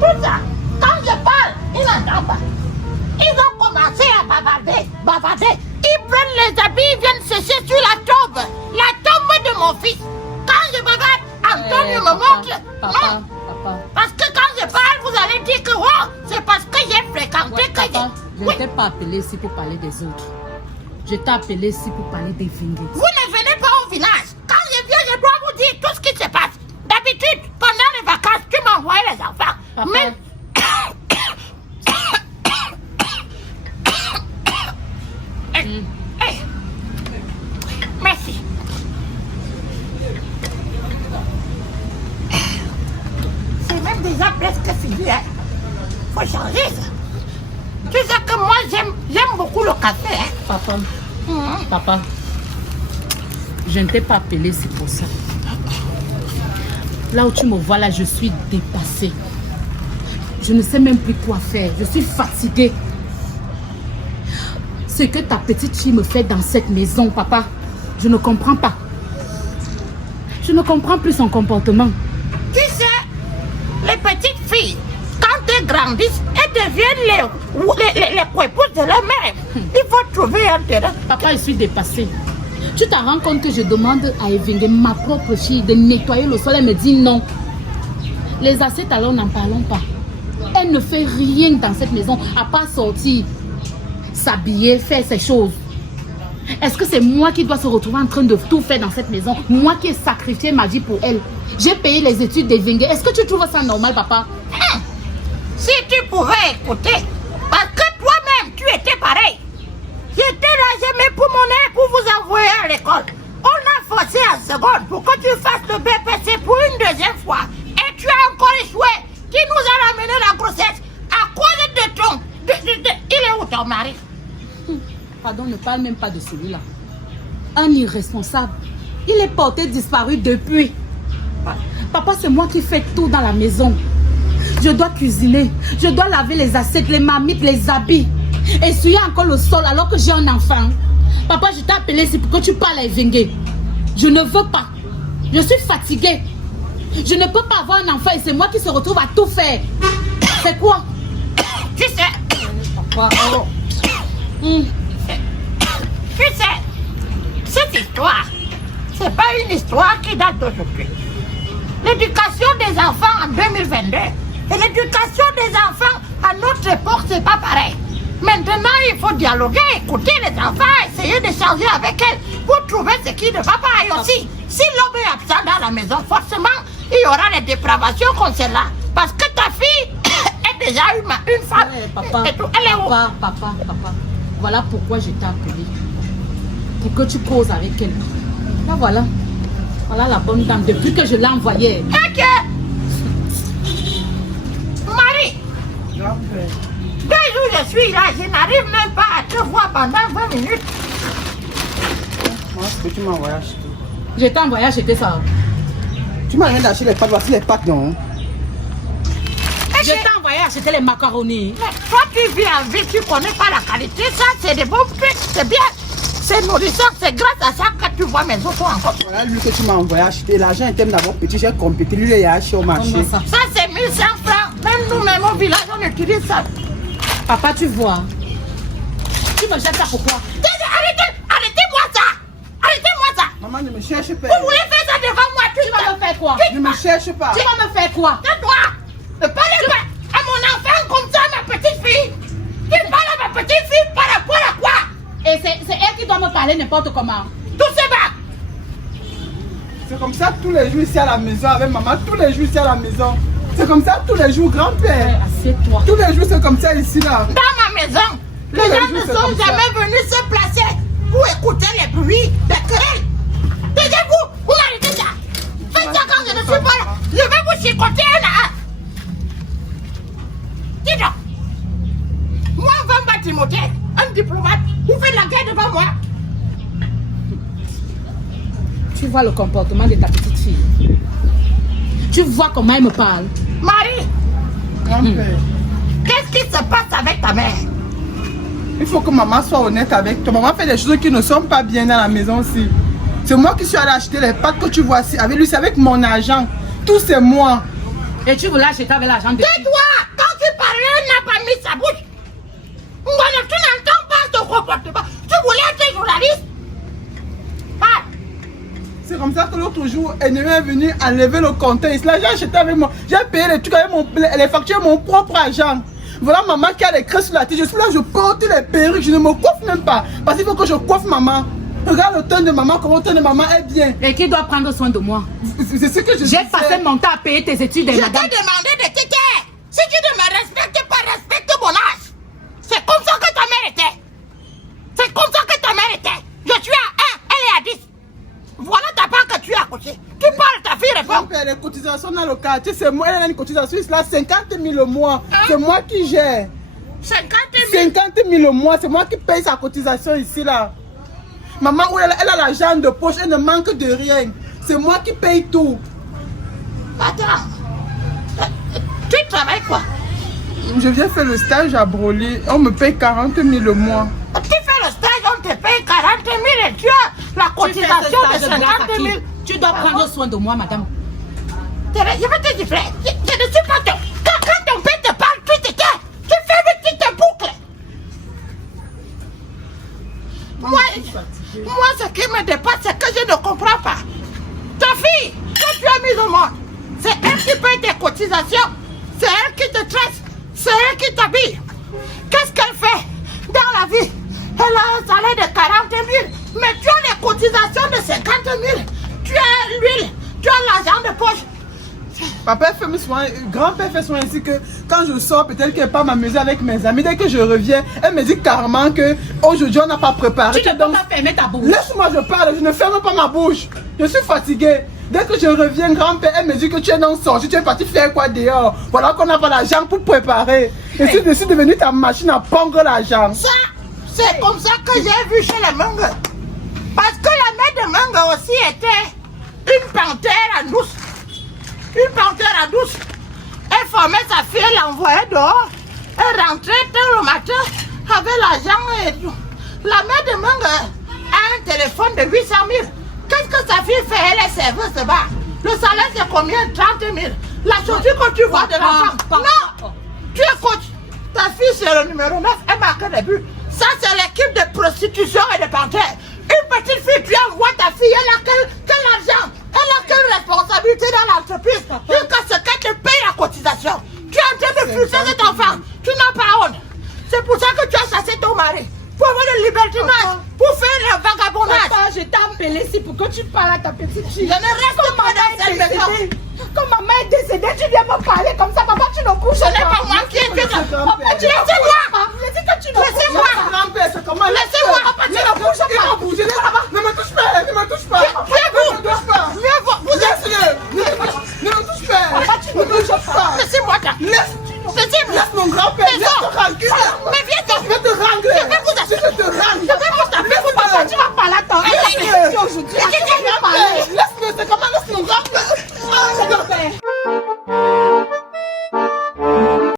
Tout ça, quand je parle, ils n'entendent pas. Ils ont commencé à bavarder. Ils prennent les habits, ils viennent sécher sur la tombe de mon fils. Quand je bavarde, Antonio me montre. Papa. Parce que quand je parle, vous allez dire que oh, c'est parce que j'ai fréquenté que papa, je ne t'ai pas appelé ici pour parler des autres. Je t'ai appelé ici pour parler des Vingué. Vous ne venez pas au village. Quand je viens, je dois vous dire tout ce qui se passe. D'habitude, pendant les vacances, tu m'envoies les enfants. Papa. Mais... Merci. C'est même déjà presque fini. Hein. Faut changer ça. Tu sais que moi, j'aime beaucoup le café. Hein. Papa. Papa. Je ne t'ai pas appelé, c'est pour ça. Là où tu me vois, là, je suis dépassée. Je ne sais même plus quoi faire. Je suis fatiguée. Ce que ta petite fille me fait dans cette maison, papa, je ne comprends pas. Je ne comprends plus son comportement. Tu sais, les petites filles, quand elles grandissent, elles deviennent les coépouses de leur mère. Il faut trouver un terrain. Papa, je suis dépassée. Tu te rends compte que je demande à Evingue, ma propre fille, de nettoyer le sol. Elle me dit non. Les assiettes, alors n'en parlons pas. Elle ne fait rien dans cette maison à part sortir, s'habiller, faire ses choses. Est-ce que c'est moi qui dois se retrouver en train de tout faire dans cette maison? Moi qui ai sacrifié ma vie pour elle. J'ai payé les études d'Evingue. Est-ce que tu trouves ça normal, papa? Si tu pouvais écouter, parce que toi-même, tu étais pareil. J'étais là, j'ai mis pour mon aide pour vous envoyer à l'école. On a forcé en seconde pour que tu fasses le BPC pour une deuxième fois. Et tu as encore échoué. Qui nous a ramené la grossesse à cause de ton... Il est où ton mari? Pardon, ne parle même pas de celui-là. Un irresponsable. Il est porté disparu depuis. Papa, c'est moi qui fais tout dans la maison. Je dois cuisiner. Je dois laver les assiettes, les marmites, les habits. Essuyer encore le sol alors que j'ai un enfant. Papa, je t'ai appelé ici pour que tu parles à Evingue. Je ne veux pas. Je suis fatiguée. Je ne peux pas avoir un enfant et c'est moi qui se retrouve à tout faire. C'est quoi? Tu sais... Papa, oh. Tu sais, cette histoire, c'est pas une histoire qui date d'aujourd'hui. L'éducation des enfants en 2022 et l'éducation des enfants à notre époque, c'est pas pareil. Maintenant, il faut dialoguer, écouter les enfants, essayer d'échanger avec elles pour trouver ce qui ne va pas. Et aussi, si l'homme est absent dans la maison, forcément, il y aura des dépravations comme celle-là. Parce que ta fille est déjà une femme. Ouais, papa, et tout. Elle est où? Papa. Voilà pourquoi je t'ai appelé. Pour que tu causes avec elle. Là, voilà. Voilà la bonne dame. Depuis que je l'ai envoyée. Ok. Marie. 2 jours je suis là, je n'arrive même pas à te voir pendant 20 minutes. Moi, ce que tu m'as envoyé acheter. Je t'ai envoyé acheter ça. Tu m'as rien d'acheter les pâtes, voici les pâtes, non? Je t'ai envoyé acheter les macaronis. Mais toi tu vis en ville, tu connais pas la qualité, ça c'est des bons trucs, c'est bien. C'est nourrissant, c'est grâce à ça que tu vois mes autres encore. Voilà lui que tu m'as envoyé acheter. L'argent était d'abord petit, j'ai complété. Lui, il a acheté au marché. Ça. Ça c'est 1100 francs. Même nous-mêmes au village, on utilise ça. Papa, tu vois. Tu me jettes ça pourquoi? Arrêtez-moi ça. Arrêtez-moi ça. Maman, ne me cherche pas. Vous voulez faire ça devant moi? Tu vas me faire quoi? Ne me cherche pas. Tu vas me faire quoi? Tais-toi. Ne parlez pas à mon enfant comme ça, ma petite fille. Tu parles à ma petite fille par rapport à quoi? Et c'est elle qui doit me parler n'importe comment. Tout se bat. C'est comme ça tous les jours ici à la maison avec maman. Tous les jours ici à la maison. C'est comme ça tous les jours, grand-père. Assieds-toi. Tous les jours, c'est comme ça ici là. Dans ma maison, les gens ne sont jamais venus se placer pour écouter les bruits, les querelles. Taisez-vous, vous m'arrêtez ça. Faites ça quand je ne suis pas là. Je vais vous chicoter un à un. Dis donc. Moi, Vamba Timothée, un diplomate, vous faites la guerre devant moi. Tu vois le comportement de ta petite fille. Tu vois comment elle me parle. Marie, Grand-père, qu'est-ce qui se passe avec ta mère? il faut que maman soit honnête avec toi. Maman fait des choses qui ne sont pas bien dans la maison aussi. C'est moi qui suis allé acheter les pâtes que tu vois ici. Avec lui, c'est avec mon argent. Tout c'est moi. Et tu voulais acheter avec l'argent de... Tais-toi! Quand tu parlais, il n'a pas mis sa bouche. Voilà, tu n'entends pas ton comportement. Tu voulais être journaliste? Parle. C'est comme ça que l'autre jour, Ennemi est venu enlever le compteur. Là, j'ai acheté avec moi. J'ai payé les trucs avec les factures mon propre argent. Voilà maman qui a les crêpes sur la tête. Je suis là, je porte les perruques. Je ne me coiffe même pas. Parce qu'il faut que je coiffe maman. Regarde le teint de maman, comment le teint de maman est bien. Et qui doit prendre soin de moi? C'est ce que je J'ai passé mon temps à payer tes études, Je t'ai madame. demandé de te taire. Si tu ne me respectes pas, respecte mon âge. C'est comme ça que ta mère était. C'est comme ça que ta mère était. Je suis à 1, elle est à 10. Voilà ta part que tu as accouché. Tu parles, ta fille répond. Grand-père, les cotisations dans le quartier, c'est moi, elle a une cotisation, c'est là 50 000 le mois. C'est moi qui gère. 50 000. 50 000 le mois, c'est moi qui paye sa cotisation ici là. Maman, elle a l'argent de poche, elle ne manque de rien. C'est moi qui paye tout. Attends. Tu travailles quoi? Je viens faire le stage à Broly, on me paye 40 000 le mois. Tu fais le stage, on te paye 40 000 et tu as la cotisation de 50 000. Tu dois prendre soin de moi, madame. Je vais te dire, je ne suis pas ton... Quand ton père te parle, tu te tais. Tu fais une petite boucle. Moi, ce qui me dépasse, c'est que je ne comprends pas. Ta fille, que tu as mise au monde, c'est elle qui paye tes cotisations, c'est elle qui te traite, c'est elle qui t'habille. Qu'est-ce qu'elle fait dans la vie? Elle a un salaire de 40 000, mais tu as les cotisations de 50 000. Tu as l'huile, tu as l'argent de poche. Papa fait soin, grand-père fait soin ainsi que quand je sors, peut-être qu'elle part m'amuser avec mes amis. Dès que je reviens, elle me dit carrément que aujourd'hui on n'a pas préparé. Tu ne peux pas fermer ta bouche. Laisse-moi, je parle, je ne ferme pas ma bouche. Je suis fatiguée. Dès que je reviens, grand-père, elle me dit que tu es non sorti, tu es parti faire quoi dehors? Voilà qu'on n'a pas l'argent pour préparer. Et je suis devenue ta machine à pondre l'argent. Ça, c'est comme ça que j'ai vu chez les Mangues. Parce que la mère de Mangue aussi était une panthère à douce. Une panthère à douce. Elle formait sa fille, elle l'envoyait dehors. Elle rentrait tôt le matin avec l'argent et tout. La mère de Mangue a un téléphone de 800 000. Qu'est-ce que sa fille fait? Elle est serveuse de bar. Le salaire c'est combien? 30 000. La chaussure que tu vois de l'enfant. Non! Tu es coach. Ta fille c'est le numéro 9. Elle marque des buts. Ça c'est l'équipe de prostitution et de panthère. Une petite fille, tu envoies ta fille, elle a quel argent? Elle a quelle responsabilité dans l'entreprise? Jusqu'à ce qu'elle te paye la cotisation. Tu es en train de frustrer cet enfant. Tu n'as pas honte. C'est pour ça que tu as chassé ton mari. Pour avoir le libertinage, pour faire le vagabondage. Papa, je t'ai appelé ici pour que tu parles à ta petite fille. Je ne reste pas dans cette maison. Quand maman est décédée, tu viens me parler comme ça. Papa, tu ne couches Ce n'est pas moi qui ai fait ça. Papa, tu Laissez-moi. Laissez que tu ne couches Laissez-moi. pas. Grand-père, c'est comment? Laissez-moi. Papa, tu ne couches Il pas. va bouger, ne me touche pas, ne me touche pas. Vous, Ne me touche pas. vous êtes... Laisse-le. Ne me touche pas. Papa, tu ne touches pas. Laissez-moi. Laisse Laissez-moi. mon grand-père, laisse ton calcul. Mais